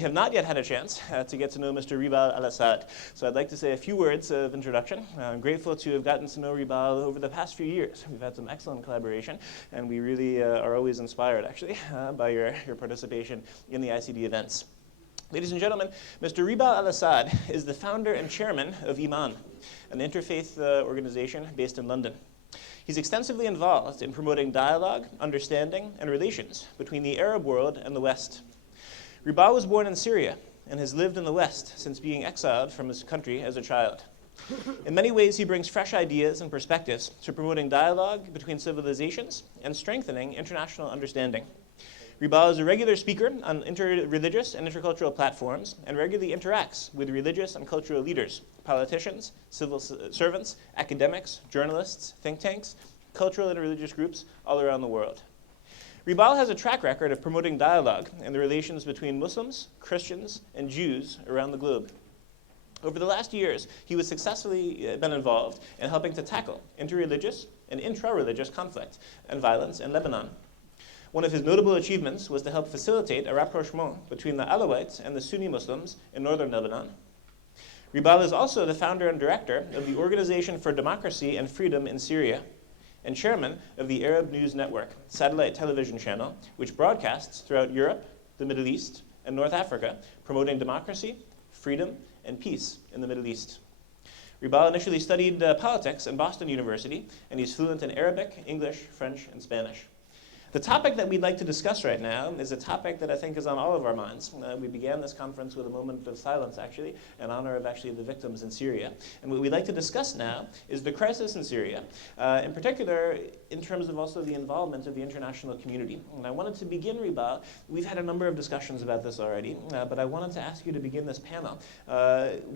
Have not yet had a chance to get to know Mr. Ribal Al Assad. So I'd like to say a few words of introduction. I'm grateful to have gotten to know Ribal over the past few years. We've had some excellent collaboration, and we really are always inspired, actually, by your participation in the ICD events. Ladies and gentlemen, Mr. Ribal Al Assad is the founder and chairman of Iman, an interfaith organization based in London. He's extensively involved in promoting dialogue, understanding, and relations between the Arab world and the West. Ribal was born in Syria and has lived in the West since being exiled from his country as a child. In many ways, he brings fresh ideas and perspectives to promoting dialogue between civilizations and strengthening international understanding. Ribal is a regular speaker on interreligious and intercultural platforms and regularly interacts with religious and cultural leaders, politicians, civil servants, academics, journalists, think tanks, cultural and religious groups all around the world. Ribal has a track record of promoting dialogue in the relations between Muslims, Christians, and Jews around the globe. Over the last years, he has successfully been involved in helping to tackle interreligious and intra-religious conflict and violence in Lebanon. One of his notable achievements was to help facilitate a rapprochement between the Alawites and the Sunni Muslims in northern Lebanon. Ribal is also the founder and director of the Organization for Democracy and Freedom in Syria, and chairman of the Arab News Network, satellite television channel, which broadcasts throughout Europe, the Middle East, and North Africa, promoting democracy, freedom, and peace in the Middle East. Ribal initially studied politics at Boston University, and he's fluent in Arabic, English, French, and Spanish. The topic that we'd like to discuss right now is a topic that I think is on all of our minds. We began this conference with a moment of silence, actually, in honor of actually the victims in Syria. And what we'd like to discuss now is the crisis in Syria, in particular in terms of also the involvement of the international community. And I wanted to begin, Ribal, we've had a number of discussions about this already, but I wanted to ask you to begin this panel.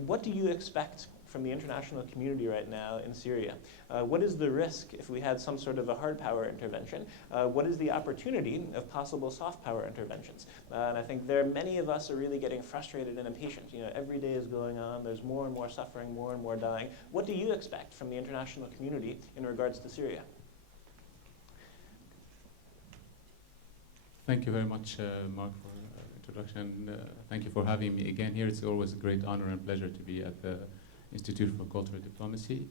What do you expect from the international community right now in Syria? What is the risk if we had some sort of a hard power intervention? What is the opportunity of possible soft power interventions? And I think many of us are really getting frustrated and impatient. Every day is going on, there's more and more suffering, more and more dying. What do you expect from the international community in regards to Syria? Thank you very much, Mark, for the introduction. Thank you for having me again here. It's always a great honor and pleasure to be at the Institute for Cultural Diplomacy.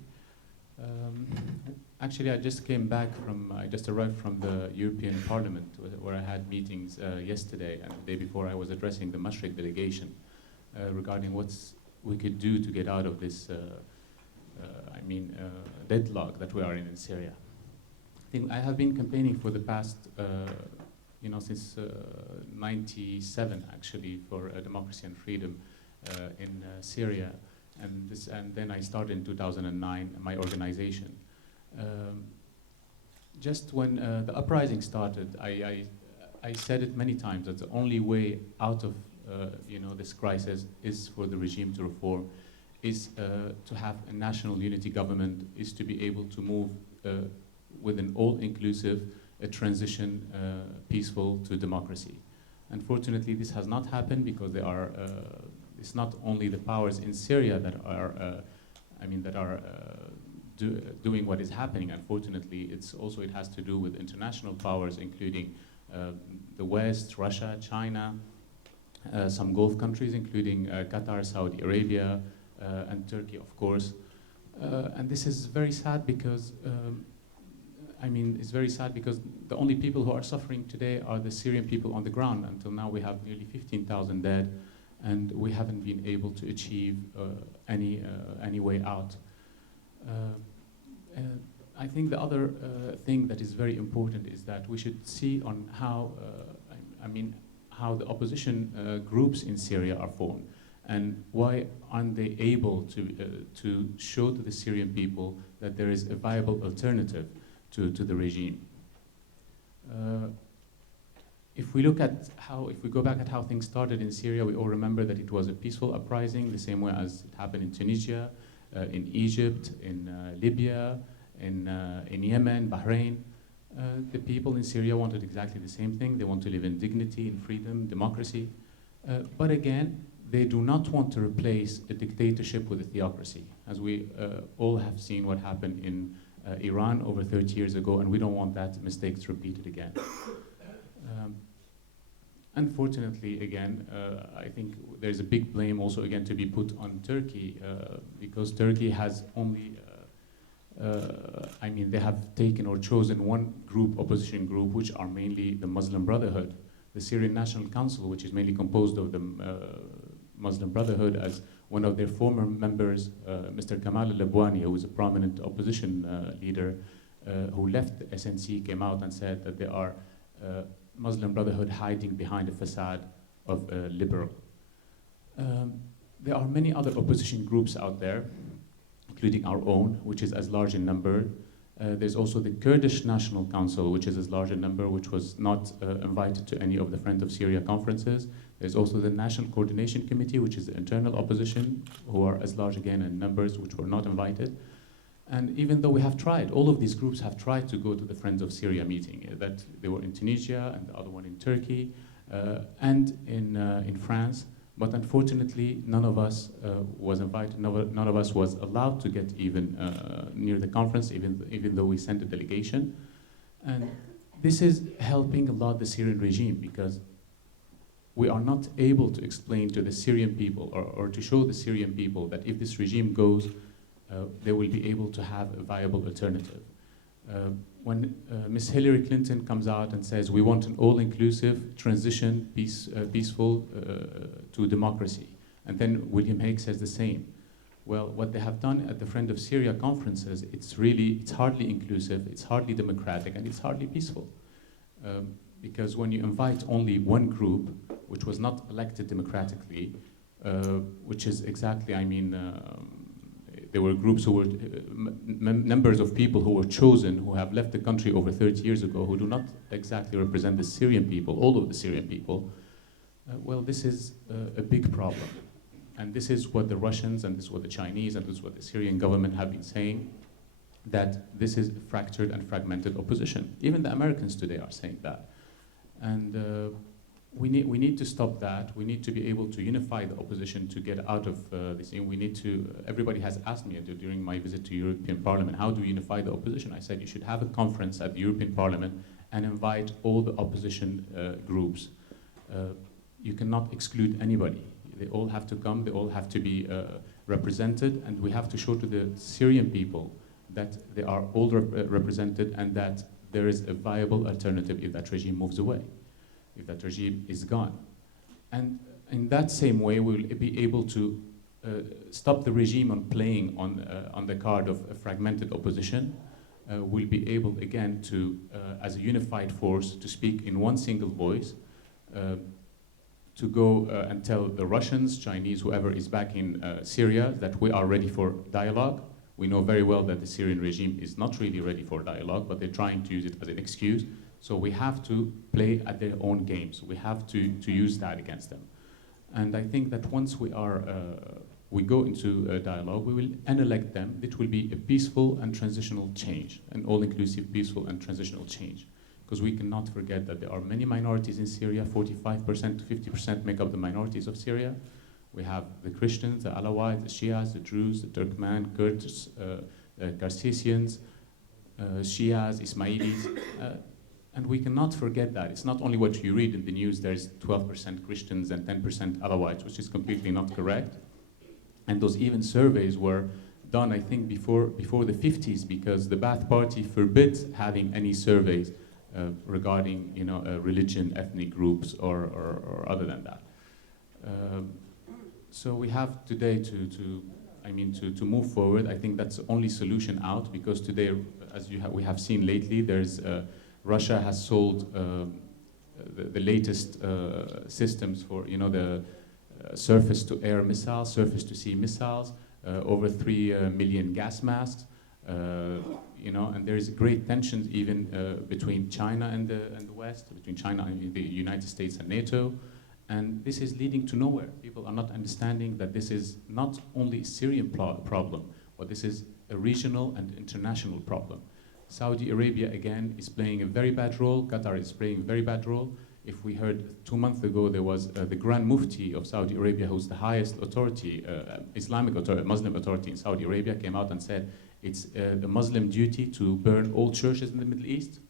Actually, I just arrived from the European Parliament where I had meetings yesterday and the day before. I was addressing the Mashriq delegation regarding what we could do to get out of this deadlock that we are in Syria. I have been campaigning for the past, since 97 actually, for democracy and freedom in Syria. And then I started in 2009 my organization. Just when the uprising started, I said it many times that the only way out of this crisis is for the regime to reform, is to have a national unity government, is to be able to move with an all-inclusive transition, peaceful to democracy. Unfortunately, this has not happened because there are. It's not only the powers in Syria that are, doing what is happening. Unfortunately, it has to do with international powers, including the West, Russia, China, some Gulf countries, including Qatar, Saudi Arabia, and Turkey, of course. And this is very sad because, it's very sad because the only people who are suffering today are the Syrian people on the ground. Until now, we have nearly 15,000 dead. And we haven't been able to achieve any way out. I think the other thing that is very important is that we should see on how the opposition groups in Syria are formed, and why aren't they able to show to the Syrian people that there is a viable alternative to the regime. If we go back at how things started in Syria, we all remember that it was a peaceful uprising, the same way as it happened in Tunisia, in Egypt, in Libya, in Yemen, Bahrain. The people in Syria wanted exactly the same thing. They want to live in dignity, in freedom, democracy. But again, they do not want to replace a dictatorship with a theocracy, as we all have seen what happened in Iran over 30 years ago, and we don't want that mistake to repeat it again. Unfortunately, again, I think there's a big blame also again to be put on Turkey because Turkey has only, I mean, they have taken or chosen one group, opposition group, which are mainly the Muslim Brotherhood, the Syrian National Council, which is mainly composed of the Muslim Brotherhood, as one of their former members, Mr. Kamal al-Labwani, who was a prominent opposition leader, who left the SNC, came out and said that there are Muslim Brotherhood hiding behind a facade of liberal. There are many other opposition groups out there, including our own, which is as large in number. There's also the Kurdish National Council, which is as large in number, which was not invited to any of the Friend of Syria conferences. There's also the National Coordination Committee, which is the internal opposition, who are as large again in numbers, which were not invited. And even though we have tried, all of these groups have tried to go to the Friends of Syria meeting. That they were in Tunisia, and the other one in Turkey, and in France. But unfortunately, none of us was invited. None of us was allowed to get even near the conference, even though we sent a delegation. And this is helping a lot the Syrian regime, because we are not able to explain to the Syrian people or to show the Syrian people that if this regime goes, they will be able to have a viable alternative. When Ms. Hillary Clinton comes out and says we want an all-inclusive transition, peaceful to democracy, and then William Hague says the same. Well, what they have done at the Friend of Syria conferences, it's hardly inclusive, it's hardly democratic, and it's hardly peaceful. Because when you invite only one group, which was not elected democratically, which is exactly, I mean, there were groups who were numbers of people who were chosen, who have left the country over 30 years ago, who do not exactly represent the Syrian people, all of the Syrian people. Well, this is a big problem. And this is what the Russians, and this is what the Chinese, and this is what the Syrian government have been saying, that this is a fractured and fragmented opposition. Even the Americans today are saying that. And we need to stop that. We need to be able to unify the opposition to get out of this. We need to, everybody has asked me during my visit to European Parliament, how do we unify the opposition? I said you should have a conference at the European Parliament and invite all the opposition groups. You cannot exclude anybody. They all have to come, they all have to be represented, and we have to show to the Syrian people that they are all represented and that there is a viable alternative if that regime moves away, if that regime is gone. And in that same way, we'll be able to stop the regime on playing on the card of a fragmented opposition. We'll be able, again, to, as a unified force, to speak in one single voice, to go and tell the Russians, Chinese, whoever is back in Syria, that we are ready for dialogue. We know very well that the Syrian regime is not really ready for dialogue, but they're trying to use it as an excuse. So we have to play at their own games. We have to use that against them. And I think that once we go into a dialogue, we will elect them. It will be a peaceful and transitional change, an all-inclusive peaceful and transitional change. Because we cannot forget that there are many minorities in Syria. 45% to 50% make up the minorities of Syria. We have the Christians, the Alawites, the Shias, the Druze, the Turkmen, Kurds, Carcasians, Shias, Ismailis. And we cannot forget that. It's not only what you read in the news, there's 12% Christians and 10% Alawites, which is completely not correct. And those even surveys were done, I think, before the 50s, because the Ba'ath Party forbids having any surveys regarding, religion, ethnic groups, or other than that. So we have today to move forward. I think that's the only solution out, because today, as we have seen lately, there's Russia has sold the latest systems for the surface-to-air missiles, surface-to-sea missiles, over 3 million gas masks, and there is great tensions even between China and the West, between China and the United States and NATO. And this is leading to nowhere. People are not understanding that this is not only a Syrian problem, but this is a regional and international problem. Saudi Arabia, again, is playing a very bad role. Qatar is playing a very bad role. If we heard 2 months ago, there was the Grand Mufti of Saudi Arabia, who's the highest authority, Islamic authority, Muslim authority in Saudi Arabia, came out and said it's the Muslim duty to burn all churches in the Middle East.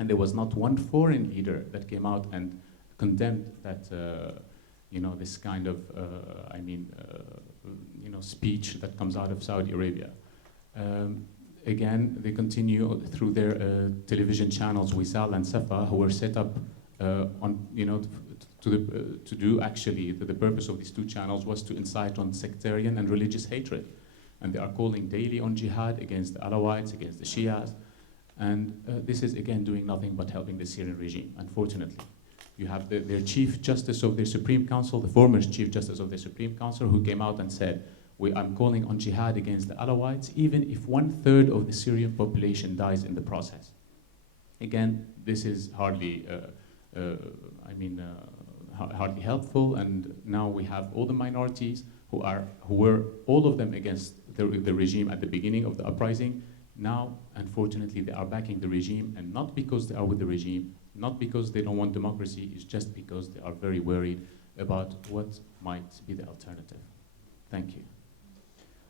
And there was not one foreign leader that came out and condemned that, this kind of, speech that comes out of Saudi Arabia. Again, they continue through their television channels, Wisal and Safa, who were set up to do actually, the purpose of these two channels was to incite on sectarian and religious hatred. And they are calling daily on jihad against the Alawites, against the Shias. And this is, again, doing nothing but helping the Syrian regime, unfortunately. You have their Chief Justice of their Supreme Council, the former Chief Justice of the Supreme Council, who came out and said, I'm calling on jihad against the Alawites, even if 1/3 of the Syrian population dies in the process. Again, this is hardly, hardly helpful, and now we have all the minorities who were all of them against the regime at the beginning of the uprising. Now, unfortunately, they are backing the regime, and not because they are with the regime, not because they don't want democracy, it's just because they are very worried about what might be the alternative. Thank you.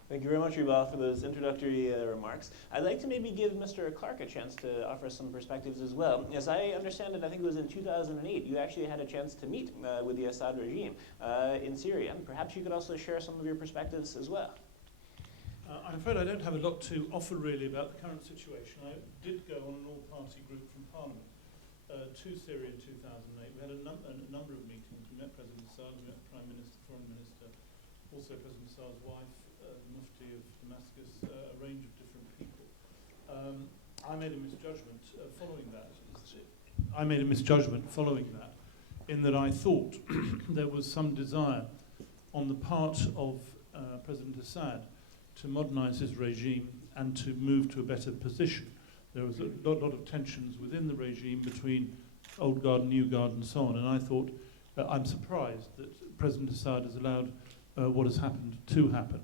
Thank you very much, Ribal, for those introductory remarks. I'd like to maybe give Mr. Clarke a chance to offer some perspectives as well. As I understand it, I think it was in 2008, you actually had a chance to meet with the Assad regime in Syria. Perhaps you could also share some of your perspectives as well. I'm afraid I don't have a lot to offer really about the current situation. I did go on an all-party group from Parliament to Syria in 2008. We had a number of meetings. We met President Assad, we met the Prime Minister, Foreign Minister, also President Assad's wife, Mufti of Damascus, a range of different people. I made a misjudgment following that. In that I thought there was some desire on the part of President Assad to modernize his regime and to move to a better position. There was a lot of tensions within the regime between old guard and new guard and so on, and I thought, I'm surprised that President Assad has allowed what has happened to happen.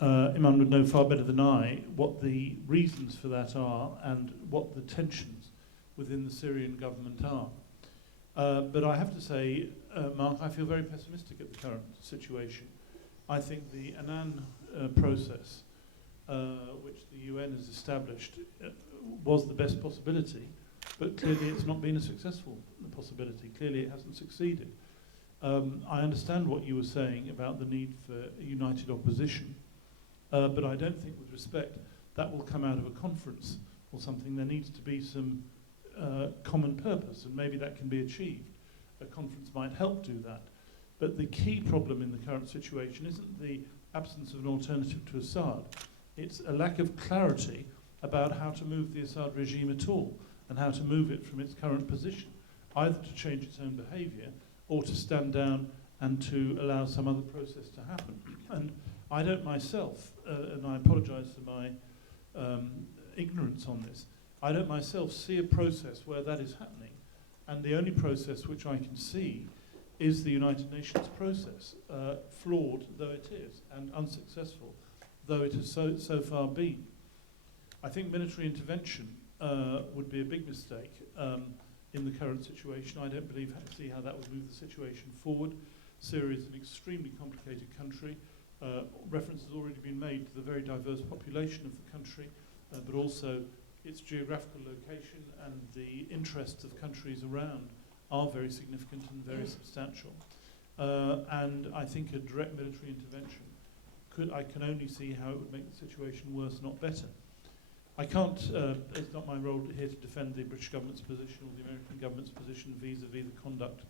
Imran would know far better than I what the reasons for that are and what the tensions within the Syrian government are. But I have to say, Marc, I feel very pessimistic at the current situation. I think the Annan process, which the UN has established, was the best possibility, but clearly it's not been a successful possibility. Clearly it hasn't succeeded. I understand what you were saying about the need for a united opposition, but I don't think, with respect, that will come out of a conference or something. There needs to be some common purpose, and maybe that can be achieved. A conference might help do that. But the key problem in the current situation isn't the absence of an alternative to Assad. It's a lack of clarity about how to move the Assad regime at all, and how to move it from its current position, either to change its own behaviour or to stand down and to allow some other process to happen. And I don't myself, and I apologise for my ignorance on this, I don't myself see a process where that is happening. And the only process which I can see is the United Nations process, flawed though it is, and unsuccessful though it has so far been. I think military intervention would be a big mistake in the current situation. I don't see how that would move the situation forward. Syria is an extremely complicated country. Reference has already been made to the very diverse population of the country, but also its geographical location and the interests of countries around are very significant and very substantial. And I think a direct military intervention I can only see how it would make the situation worse, not better. I can't, it's not my role here to defend the British government's position or the American government's position vis-a-vis the conduct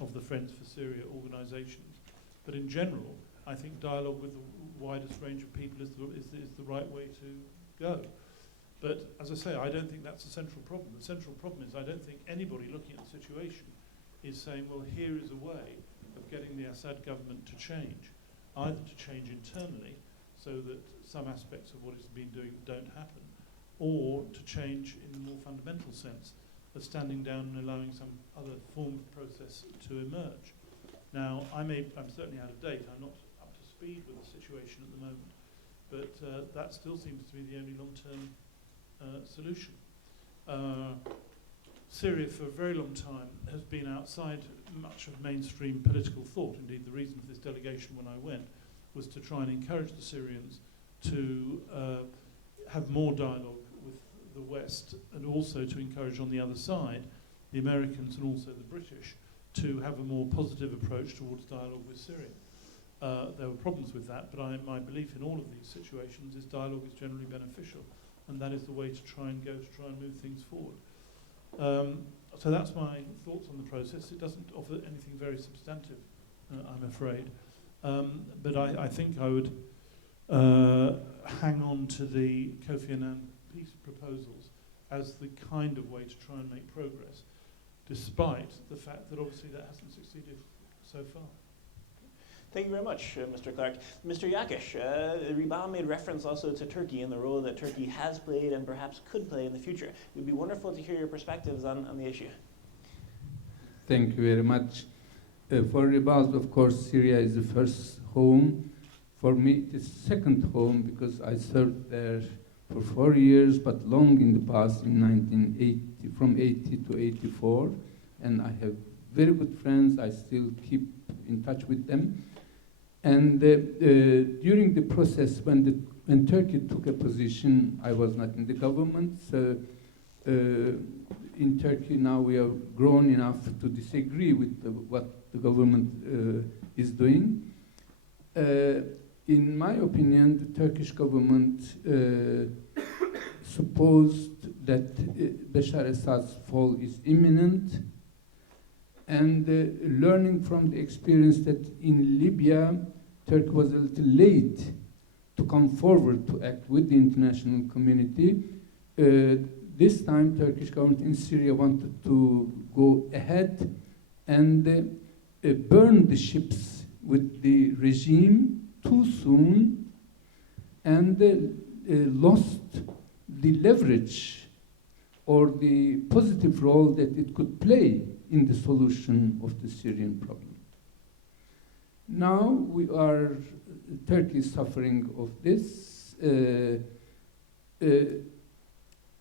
of the Friends for Syria organisations. But in general, I think dialogue with the widest range of people is the right way to go. But as I say, I don't think that's the central problem. The central problem is I don't think anybody looking at the situation is saying, well, here is a way of getting the Assad government to change, either to change internally so that some aspects of what it's been doing don't happen, or to change in a more fundamental sense of standing down and allowing some other form of process to emerge. Now, I'm certainly out of date. I'm not up to speed with the situation at the moment, but that still seems to be the only long-term solution. Syria, for a very long time, has been outside much of mainstream political thought. Indeed, the reason for this delegation when I went was to try and encourage the Syrians to have more dialogue with the West, and also to encourage on the other side the Americans and also the British to have a more positive approach towards dialogue with Syria. There were problems with that, but my belief in all of these situations is dialogue is generally beneficial, and that is the way to try and move things forward. So that's my thoughts on the process. It doesn't offer anything very substantive, I'm afraid. But I think I would hang on to the Kofi Annan peace proposals as the kind of way to try and make progress, despite the fact that obviously that hasn't succeeded so far. Thank you very much, Mr. Clarke. Mr. Yakis, Ribal made reference also to Turkey and the role that Turkey has played and perhaps could play in the future. It would be wonderful to hear your perspectives on the issue. Thank you very much. For Ribal, of course, Syria is the first home. For me, it is second home because I served there for 4 years, but long in the past, in 1980, from 80 to 84. And I have very good friends. I still keep in touch with them. And during the process, when Turkey took a position, I was not in the government. So in Turkey now we are grown enough to disagree with what the government is doing. In my opinion, the Turkish government supposed that Bashar Assad's fall is imminent, and learning from the experience that in Libya, Turkey was a little late to come forward to act with the international community. This time, Turkish government in Syria wanted to go ahead and burn the ships with the regime too soon, and lost the leverage or the positive role that it could play in the solution of the Syrian problem. Now Turkey is suffering of this.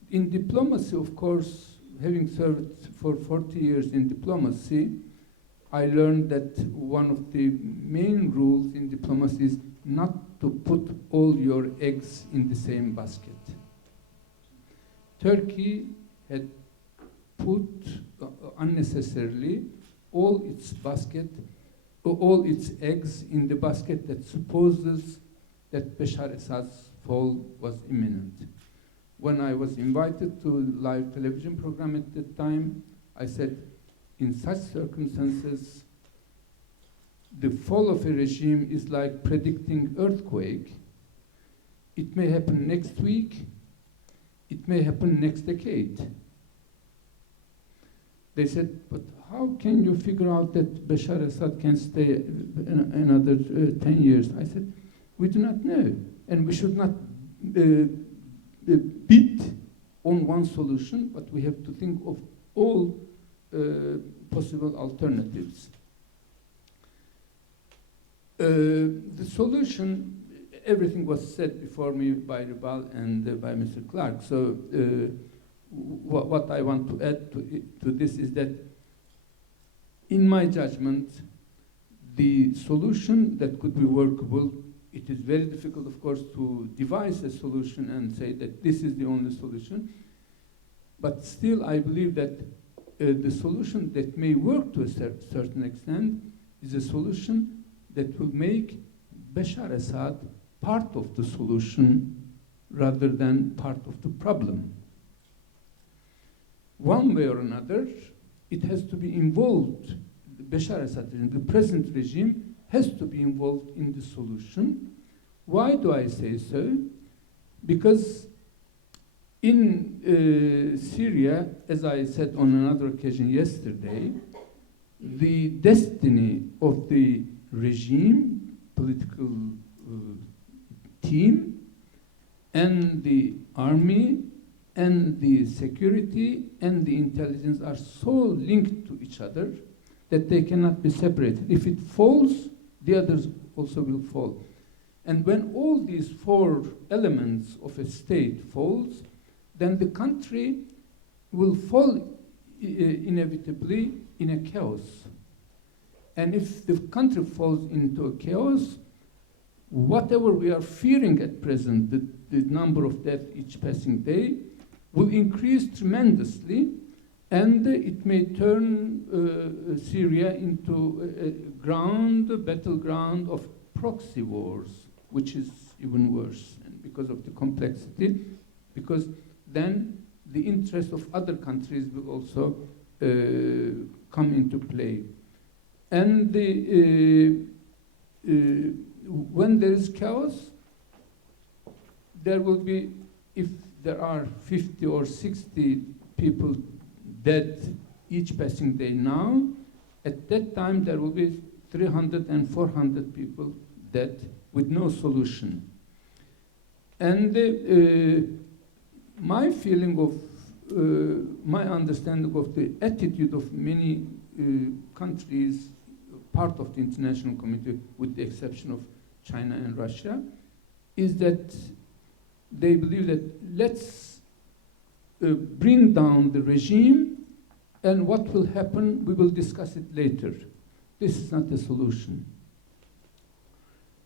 In diplomacy, of course, having served for 40 years in diplomacy, I learned that one of the main rules in diplomacy is not to put all your eggs in the same basket. Turkey had put unnecessarily all its eggs in the basket that supposes that Bashar Assad's fall was imminent. When I was invited to a live television program at that time, I said, in such circumstances, the fall of a regime is like predicting earthquake. It may happen next week, it may happen next decade. They said, but how can you figure out that Bashar Assad can stay another 10 years? I said, we do not know, and we should not bid on one solution, but we have to think of all possible alternatives. The solution, everything was said before me by Ribal and by Mr. Clarke. So what I want to add to this is that, in my judgment, the solution that could be workable, it is very difficult, of course, to devise a solution and say that this is the only solution. But still, I believe that the solution that may work to a certain extent is a solution that will make Bashar Assad part of the solution rather than part of the problem. One way or another, it has to be involved. Bashar Assad, the present regime, has to be involved in the solution. Why do I say so? Because in Syria, as I said on another occasion yesterday, the destiny of the regime, political team, and the army, and the security, and the intelligence are so linked to each other that they cannot be separated. If it falls, the others also will fall. And when all these four elements of a state falls, then the country will fall inevitably in a chaos. And if the country falls into a chaos, whatever we are fearing at present, the number of deaths each passing day, will increase tremendously, And it may turn Syria into a battleground of proxy wars, which is even worse, and because of the complexity, because then the interests of other countries will also come into play. And when there is chaos, there will be, if there are 50 or 60 people dead each passing day now, at that time there will be 300 and 400 people dead with no solution. And my feeling of, my understanding of the attitude of many countries, part of the international community, with the exception of China and Russia, is that they believe that let's bring down the regime, and what will happen, we will discuss it later. This is not the solution.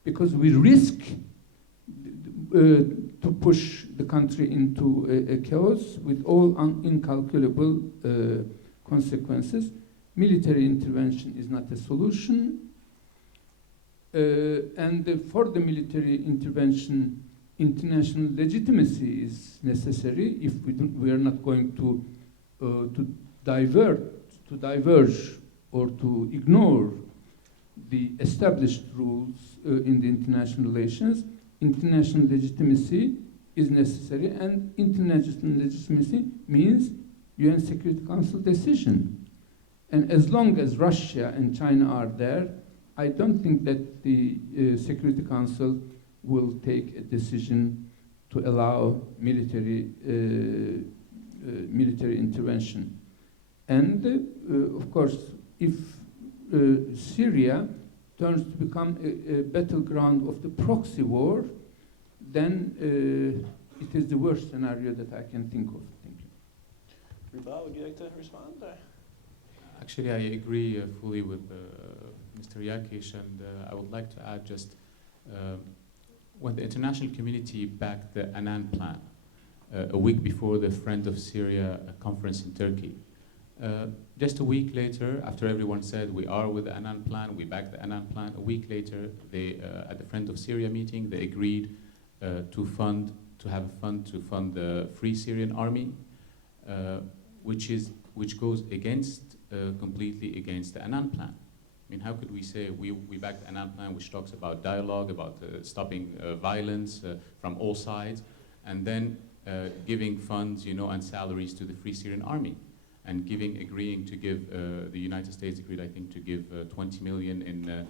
Because we risk to push the country into a chaos with all incalculable consequences. Military intervention is not a solution. And for the military intervention, international legitimacy is necessary if we are not going to diverge or to ignore the established rules in the international relations. International legitimacy is necessary, and international legitimacy means UN Security Council decision. And as long as Russia and China are there, I don't think that the Security Council will take a decision to allow military intervention. And of course, if Syria turns to become a battleground of the proxy war, then it is the worst scenario that I can think of. Thank you. Ribal, would you like to respond? Actually, I agree fully with Mr. Yakis, and I would like to add just when the international community backed the Annan Plan a week before the Friend of Syria conference in Turkey. Just a week later, after everyone said we are with the Annan Plan, we backed the Annan Plan, a week later, they, at the Friend of Syria meeting, they agreed to have a fund to fund the Free Syrian Army, which goes completely against the Annan Plan. I mean, how could we say we backed the Annan Plan, which talks about dialogue, about stopping violence from all sides, and then giving funds, and salaries to the Free Syrian Army, and agreeing to give, the United States agreed, I think, to give 20 million in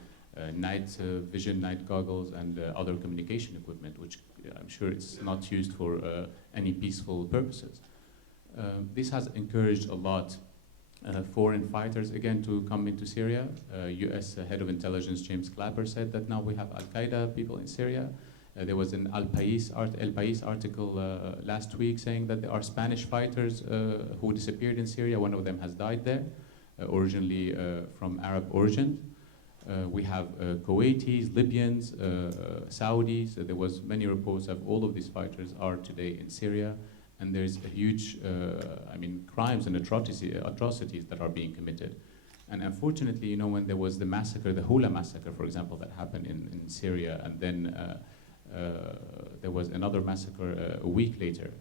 night vision, night goggles, and other communication equipment, which I'm sure it's not used for any peaceful purposes. This has encouraged a lot foreign fighters, again, to come into Syria. US Head of Intelligence James Clapper said that now we have Al-Qaeda people in Syria. There was an El País article last week saying that there are Spanish fighters who disappeared in Syria. One of them has died there, originally from Arab origin. We have Kuwaitis, Libyans, Saudis. There was many reports of all of these fighters are today in Syria. And there's a huge, crimes and atrocities that are being committed. And unfortunately, when there was the massacre, the Hula massacre, for example, that happened in Syria, and then there was another massacre a week later,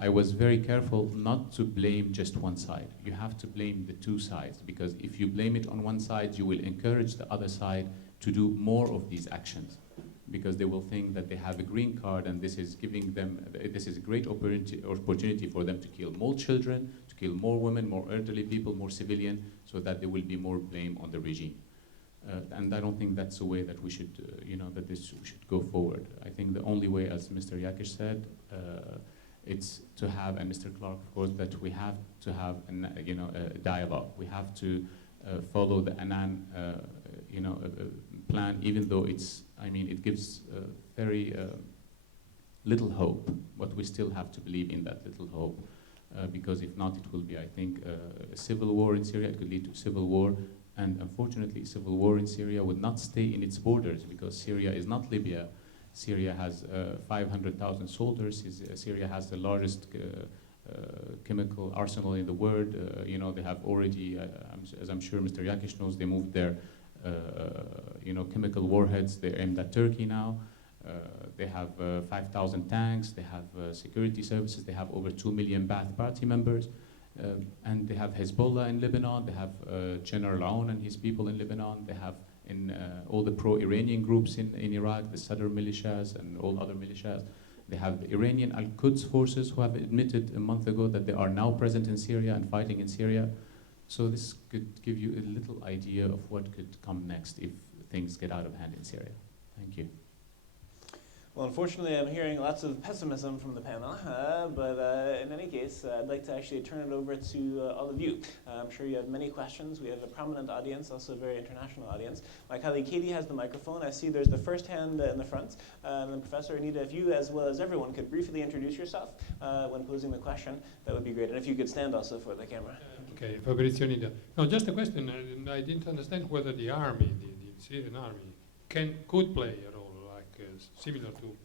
I was very careful not to blame just one side. You have to blame the two sides, because if you blame it on one side, you will encourage the other side to do more of these actions, because they will think that they have a green card, and this is giving them, this is a great opportunity for them to kill more children, to kill more women, more elderly people, more civilian, so that there will be more blame on the regime. And I don't think that's the way that we should, that this should go forward. I think the only way, as Mr. Yakis said, it's to have, and Mr. Clarke, of course, that we have to have, a dialogue. We have to follow the Annan, plan, even though it gives very little hope, but we still have to believe in that little hope, because if not, it will be, I think, a civil war in Syria. It could lead to civil war, and unfortunately, civil war in Syria would not stay in its borders, because Syria is not Libya. Syria has 500,000 soldiers. Syria has the largest chemical arsenal in the world. You know, they have already, as I'm sure Mr. Yakis knows, they moved their you know, chemical warheads. They're aimed at Turkey now. They have 5,000 tanks. They have security services. They have over 2 million Ba'ath Party members. And they have Hezbollah in Lebanon. They have General Aoun and his people in Lebanon. They have all the pro-Iranian groups in Iraq, the Sadr militias and all other militias. They have the Iranian Al-Quds forces who have admitted a month ago that they are now present in Syria and fighting in Syria. So this could give you a little idea of what could come next if things get out of hand in Syria. Thank you. Well, unfortunately, I'm hearing lots of pessimism from the panel, but in any case, I'd like to actually turn it over to all of you. I'm sure you have many questions. We have a prominent audience, also a very international audience. My colleague Katie has the microphone. I see there's the first hand in the front. And then Professor Anita, if you, as well as everyone, could briefly introduce yourself when posing the question, that would be great. And if you could stand also for the camera. Okay, Fabrizio Anita. No, just a question. I didn't understand whether the army, the Syrian army, could play a role similar to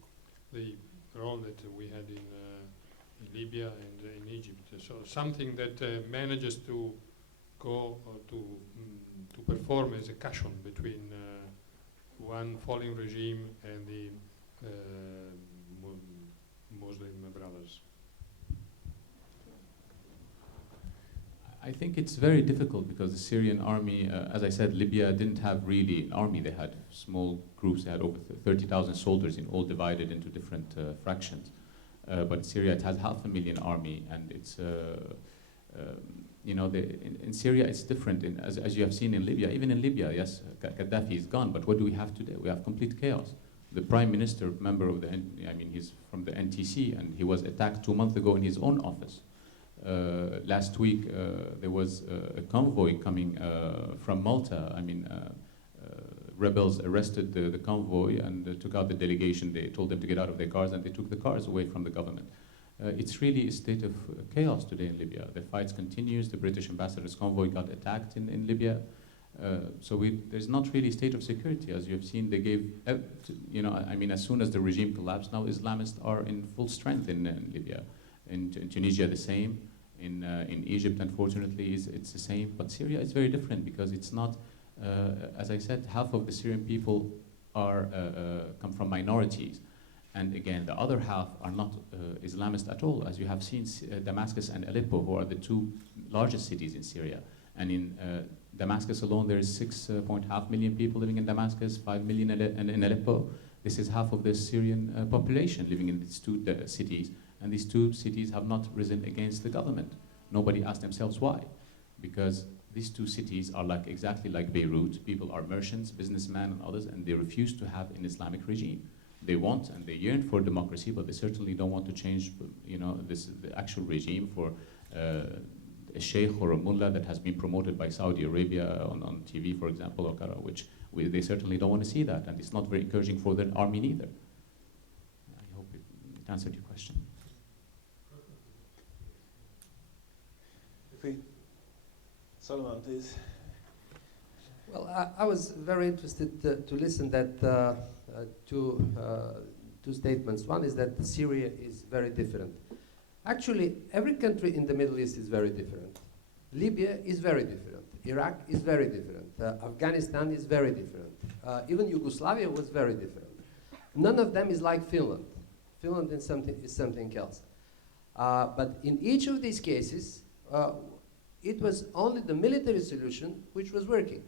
the role that we had in Libya and in Egypt. So something that manages to go to perform as a cushion between one falling regime and the Muslim brothers. I think it's very difficult because the Syrian army, as I said, Libya didn't have really an army. They had small groups. They had over 30,000 soldiers, all divided into different fractions. But Syria, it has 500,000 army, and it's, you know, in Syria it's different. As you have seen in Libya, even in Libya, yes, Gaddafi is gone. But what do we have today? We have complete chaos. The prime minister, member of he's from the NTC, and he was attacked 2 months ago in his own office. Last week, there was a convoy coming from Malta. Rebels arrested the convoy and took out the delegation. They told them to get out of their cars, and they took the cars away from the government. It's really a state of chaos today in Libya. The fights continues. The British ambassador's convoy got attacked in Libya. So there's not really a state of security. As you have seen, they gave, as soon as the regime collapsed, now Islamists are in full strength in Libya. In Tunisia, the same. In Egypt, unfortunately, it's the same. But Syria is very different because it's not, as I said, half of the Syrian people come from minorities. And again, the other half are not Islamist at all. As you have seen, Damascus and Aleppo, who are the two largest cities in Syria. And in Damascus alone, there is 6.5 million people living in Damascus, 5 million in Aleppo. This is half of the Syrian population living in these two cities. And these two cities have not risen against the government. Nobody asked themselves why. Because these two cities are exactly like Beirut. People are merchants, businessmen, and others, and they refuse to have an Islamic regime. They want and they yearn for democracy, but they certainly don't want to change, the actual regime for a sheikh or a mullah that has been promoted by Saudi Arabia on TV, for example, or which they certainly don't want to see that, and it's not very encouraging for the army neither. I hope it answered your question. Solomon, please. Well, I was very interested to listen that two statements. One is that Syria is very different. Actually, every country in the Middle East is very different. Libya is very different. Iraq is very different. Afghanistan is very different. Even Yugoslavia was very different. None of them is like Finland. Finland is something else. But in each of these cases, it was only the military solution which was working.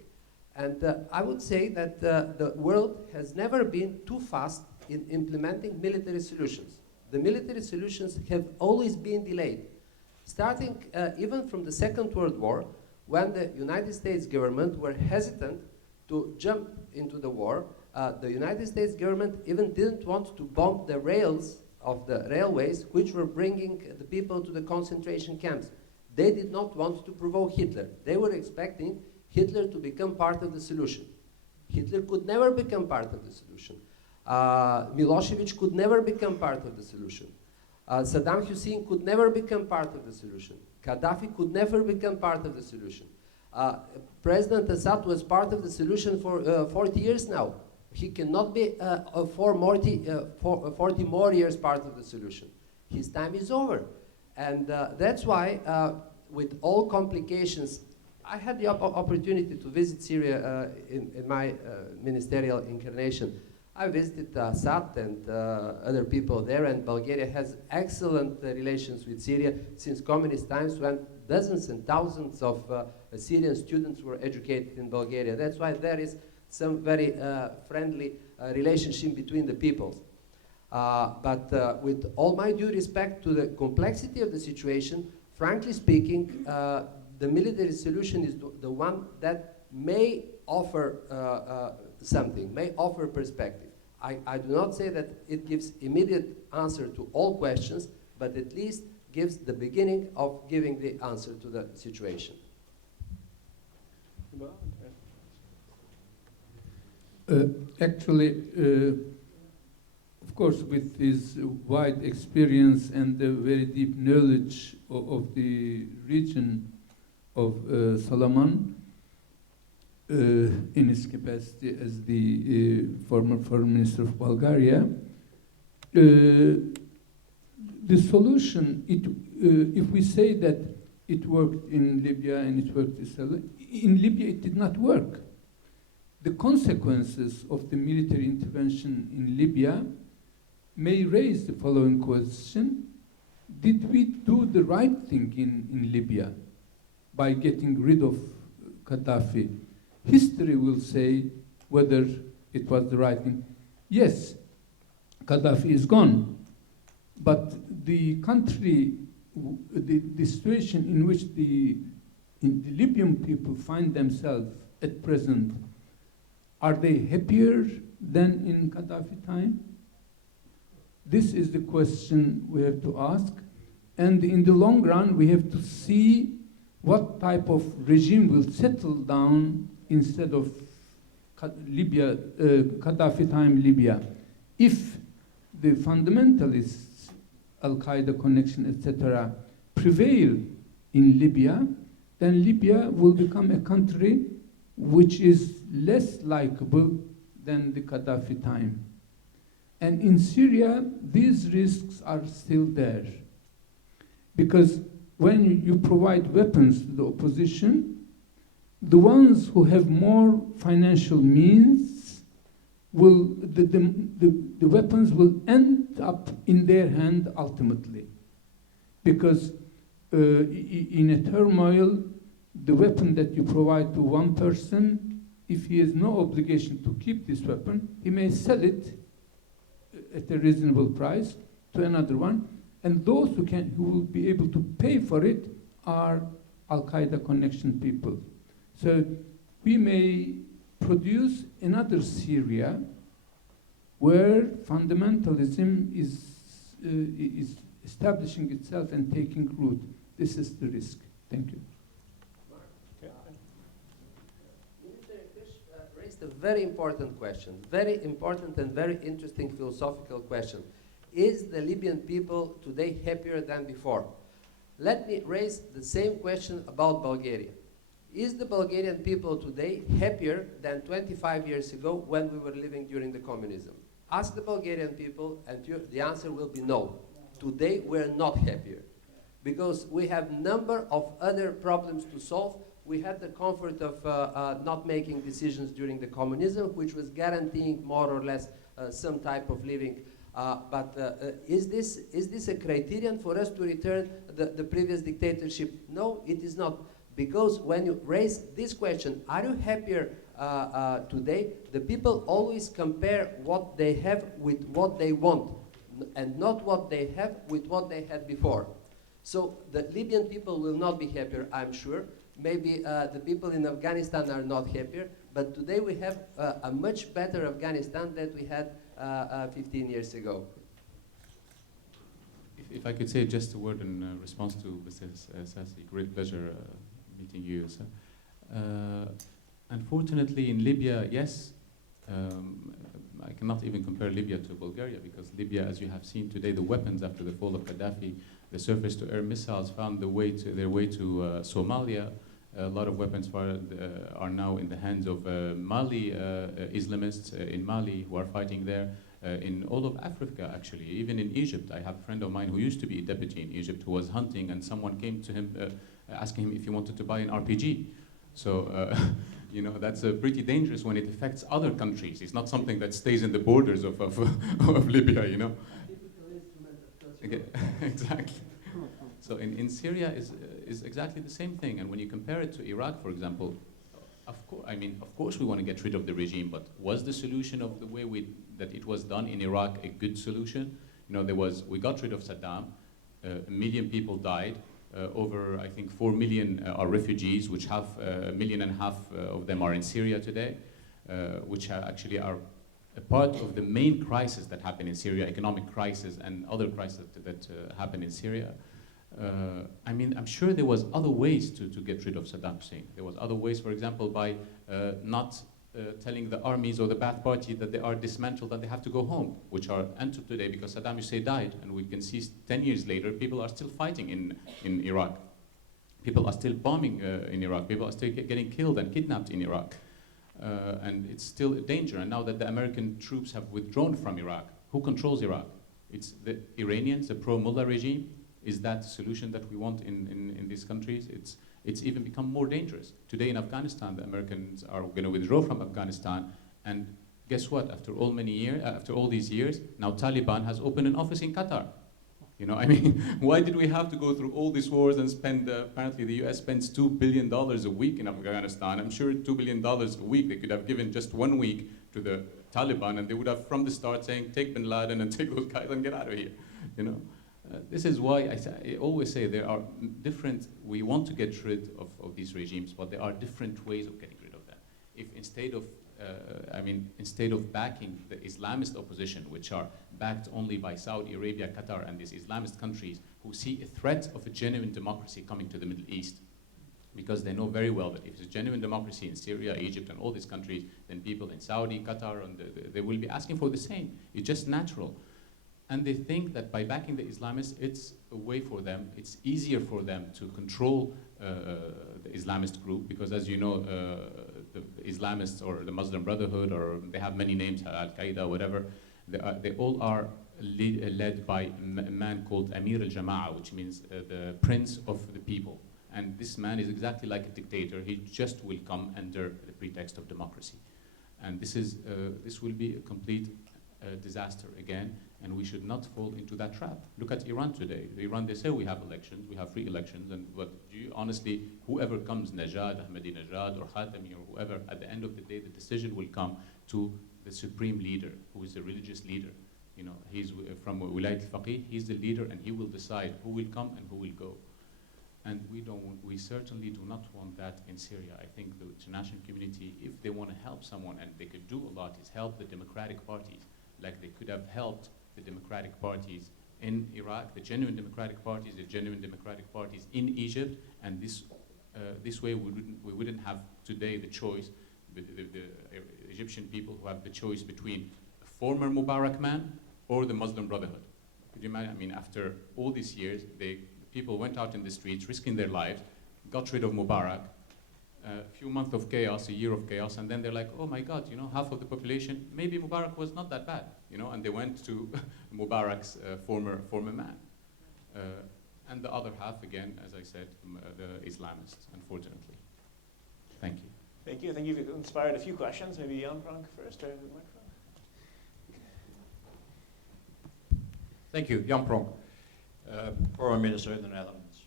And I would say that the world has never been too fast in implementing military solutions. The military solutions have always been delayed. Starting even from the Second World War, when the United States government were hesitant to jump into the war, the United States government even didn't want to bomb the rails of the railways which were bringing the people to the concentration camps. They did not want to provoke Hitler. They were expecting Hitler to become part of the solution. Hitler could never become part of the solution. Milosevic could never become part of the solution. Saddam Hussein could never become part of the solution. Gaddafi could never become part of the solution. President Assad was part of the solution for 40 years now. He cannot be 40 more years part of the solution. His time is over. And that's why, with all complications, I had the opportunity to visit Syria in my ministerial incarnation. I visited Assad and other people there, and Bulgaria has excellent relations with Syria since communist times, when dozens and thousands of Syrian students were educated in Bulgaria. That's why there is some very friendly relationship between the peoples. But with all my due respect to the complexity of the situation, frankly speaking, the military solution is the one that may offer something, may offer perspective. I do not say that it gives immediate answer to all questions, but at least gives the beginning of giving the answer to the situation. Actually, of course, with his wide experience and the very deep knowledge of the region of Solomon, in his capacity as the former Foreign Minister of Bulgaria, the solution, if we say that it worked in Libya and it worked in Libya, it did not work. The consequences of the military intervention in Libya may raise the following question: did we do the right thing in Libya by getting rid of Gaddafi? History will say whether it was the right thing. Yes, Gaddafi is gone, but the country, the situation in which the Libyan people find themselves at present, are they happier than in Gaddafi time? This is the question we have to ask. And in the long run, we have to see what type of regime will settle down instead of Libya, Gaddafi time Libya. If the fundamentalists, Al-Qaeda connection, etc., prevail in Libya, then Libya will become a country which is less likable than the Gaddafi time. And in Syria, these risks are still there. Because when you provide weapons to the opposition, the ones who have more financial means will, the weapons will end up in their hand ultimately. Because in a turmoil, the weapon that you provide to one person, if he has no obligation to keep this weapon, he may sell it at a reasonable price to another one, and those who will be able to pay for it are Al-Qaeda connection people. So we may produce another Syria where fundamentalism is establishing itself and taking root. This is the risk. Thank you. Raised a very important question, very important and very interesting philosophical question. Is the Libyan people today happier than before? Let me raise the same question about Bulgaria. Is the Bulgarian people today happier than 25 years ago when we were living during the communism? Ask the Bulgarian people and the answer will be no. Today we're not happier because we have number of other problems to solve. We had the comfort of not making decisions during the communism, which was guaranteeing more or less some type of living. Is this a criterion for us to return the previous dictatorship? No, it is not. Because when you raise this question, are you happier today? The people always compare what they have with what they want, and not what they have with what they had before. So the Libyan people will not be happier, I'm sure. Maybe the people in Afghanistan are not happier, but today we have a much better Afghanistan than we had 15 years ago. If I could say just a word in response to Mr. Sassi, great pleasure meeting you, sir. Unfortunately, in Libya, yes, I cannot even compare Libya to Bulgaria because Libya, as you have seen today, the weapons after the fall of Gaddafi, the surface-to-air missiles found their way to Somalia. A lot of weapons are now in the hands of Mali Islamists in Mali who are fighting there. in all of Africa, actually, even in Egypt. I have a friend of mine who used to be a deputy in Egypt who was hunting, and someone came to him asking him if he wanted to buy an RPG. So, you know, that's pretty dangerous when it affects other countries. It's not something that stays in the borders of Libya, you know. Okay. Exactly. So in Syria is exactly the same thing. And when you compare it to Iraq, for example, of course we want to get rid of the regime, but was the solution of the way that it was done in Iraq a good solution? You know, we got rid of Saddam, 1 million people died, over, I think, 4 million are refugees, which 1.5 million of them are in Syria today, which actually are a part of the main crisis that happened in Syria, economic crisis and other crises that happen in Syria. I mean, I'm sure there was other ways to get rid of Saddam Hussein. There was other ways, for example, by not telling the armies or the Ba'ath Party that they are dismantled and they have to go home, which are entered today because Saddam Hussein died. And we can see 10 years later, people are still fighting in Iraq. People are still bombing in Iraq. People are still getting killed and kidnapped in Iraq. And it's still a danger. And now that the American troops have withdrawn from Iraq, who controls Iraq? It's the Iranians, the pro-Mullah regime. Is that the solution that we want in these countries? It's even become more dangerous. Today in Afghanistan, the Americans are going to withdraw from Afghanistan, and guess what? After all these years, now Taliban has opened an office in Qatar. You know, I mean, why did we have to go through all these wars and spend? Apparently, the U.S. spends $2 billion a week in Afghanistan. I'm sure $2 billion a week they could have given just 1 week to the Taliban, and they would have, from the start, saying, "Take Bin Laden and take those guys and get out of here." You know. This is why I always say there are different, we want to get rid of these regimes, but there are different ways of getting rid of them. If instead of backing the Islamist opposition, which are backed only by Saudi Arabia, Qatar, and these Islamist countries who see a threat of a genuine democracy coming to the Middle East, because they know very well that if there's genuine democracy in Syria, Egypt, and all these countries, then people in Saudi, Qatar, and they will be asking for the same. It's just natural. And they think that by backing the Islamists, it's a way for them, it's easier for them to control the Islamist group, because as you know, the Islamists or the Muslim Brotherhood, or they have many names, Al-Qaeda, whatever, they all are led by a man called Amir al-Jama'a, which means the prince of the people. And this man is exactly like a dictator. He just will come under the pretext of democracy. And this will be a complete disaster again. And we should not fall into that trap. Look at Iran today. Iran, they say we have elections, we have free elections, but do you honestly, whoever comes, Najad, Ahmadinejad, or Khatami, or whoever, at the end of the day, the decision will come to the supreme leader, who is the religious leader. You know, he's from Wilayat al-Faqih, he's the leader, and he will decide who will come and who will go. And we certainly do not want that in Syria. I think the international community, if they want to help someone, and they could do a lot, is help the democratic parties, like they could have helped the democratic parties in Iraq, the genuine democratic parties in Egypt, and this way we wouldn't have today the choice, the Egyptian people who have the choice between a former Mubarak man or the Muslim Brotherhood. Could you imagine? I mean, after all these years, people went out in the streets, risking their lives, got rid of Mubarak, a few months of chaos, a year of chaos, and then they're like, oh my God, you know, half of the population, maybe Mubarak was not that bad, you know, and they went to Mubarak's former man. And the other half, again, as I said, the Islamists, unfortunately. Thank you. Thank you. I think you've inspired a few questions. Maybe Jan Frank first, or the microphone. Thank you, Jan Pronk, Foreign Minister in the Netherlands.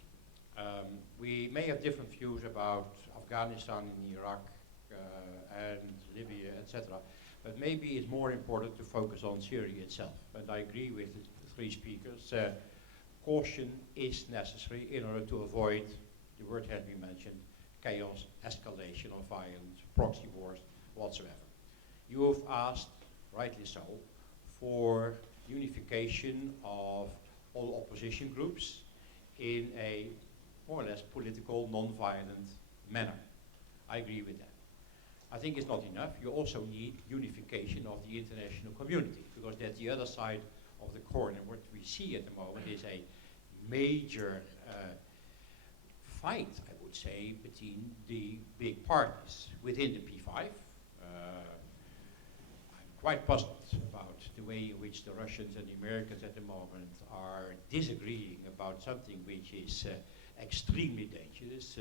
We may have different views about Afghanistan and Iraq and Libya, etc. But maybe it's more important to focus on Syria itself. And I agree with the three speakers. Caution is necessary in order to avoid, the word has been mentioned, chaos, escalation of violence, proxy wars, whatsoever. You have asked, rightly so, for unification of all opposition groups in a more or less political, non-violent manner. I agree with that. I think it's not enough. You also need unification of the international community, because that's the other side of the coin. And what we see at the moment is a major fight, I would say, between the big parties within the P5. I'm quite puzzled about the way in which the Russians and the Americans at the moment are disagreeing about something which is extremely dangerous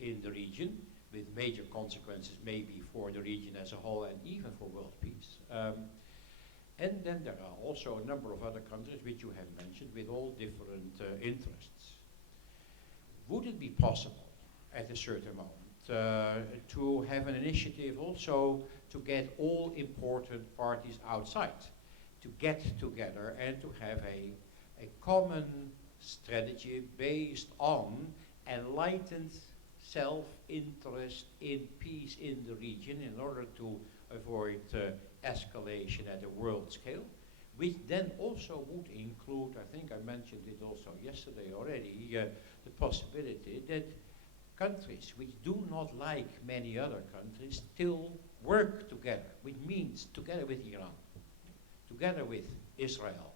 in the region, with major consequences maybe for the region as a whole and even for world peace. And then there are also a number of other countries which you have mentioned with all different interests. Would it be possible at a certain moment to have an initiative also to get all important parties outside, to get together and to have a common strategy based on enlightened self-interest in peace in the region in order to avoid escalation at a world scale, which then also would include, I think I mentioned it also yesterday already, the possibility that countries which do not like many other countries still work together, which means together with Iran, together with Israel,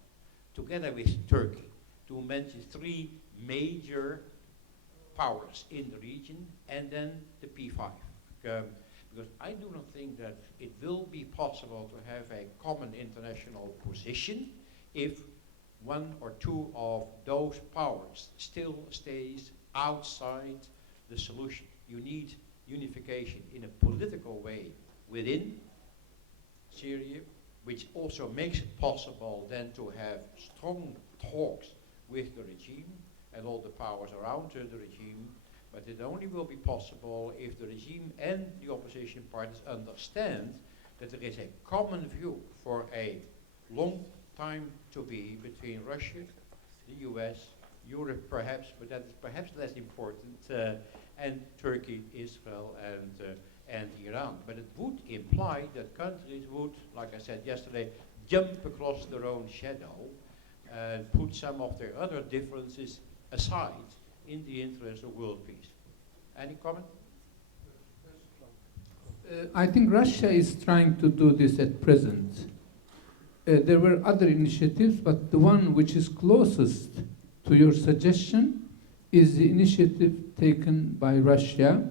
together with Turkey, to mention three major powers in the region, and then the P5. Because I do not think that it will be possible to have a common international position if one or two of those powers still stays outside the solution. You need unification in a political way within Syria, which also makes it possible then to have strong talks with the regime and all the powers around the regime, but it only will be possible if the regime and the opposition parties understand that there is a common view for a long time to be between Russia, the US, Europe perhaps, but that is perhaps less important, and Turkey, Israel, and Iran. But it would imply that countries would, like I said yesterday, jump across their own shadow and put some of their other differences aside in the interest of world peace. Any comment? I think Russia is trying to do this at present. There were other initiatives, but the one which is closest to your suggestion is the initiative taken by Russia.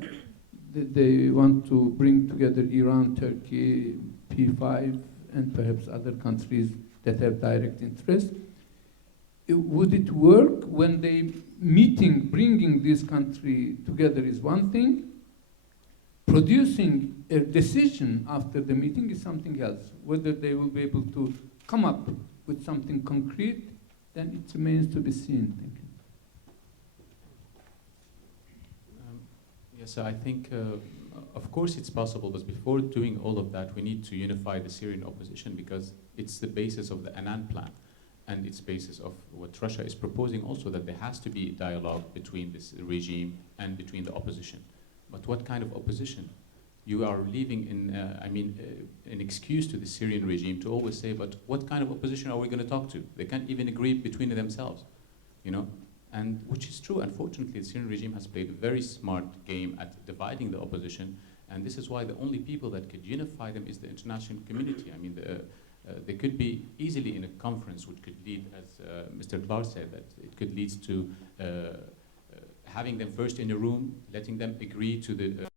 They want to bring together Iran, Turkey, P5, and perhaps other countries that have direct interest. Would it work when they bringing this country together is one thing, producing a decision after the meeting is something else. Whether they will be able to come up with something concrete, then it remains to be seen. Thank you. Yes, I think, of course it's possible, but before doing all of that, we need to unify the Syrian opposition because it's the basis of the Annan plan. And it's basis of what Russia is proposing also, that there has to be dialogue between this regime and between the opposition. But what kind of opposition? You are leaving an excuse to the Syrian regime to always say, but what kind of opposition are we going to talk to? They can't even agree between themselves, you know? And which is true, unfortunately, the Syrian regime has played a very smart game at dividing the opposition, and this is why the only people that could unify them is the international community. I mean, they could be easily in a conference which could lead, as Mr. Clarke said, that it could lead to having them first in a room, letting them agree to the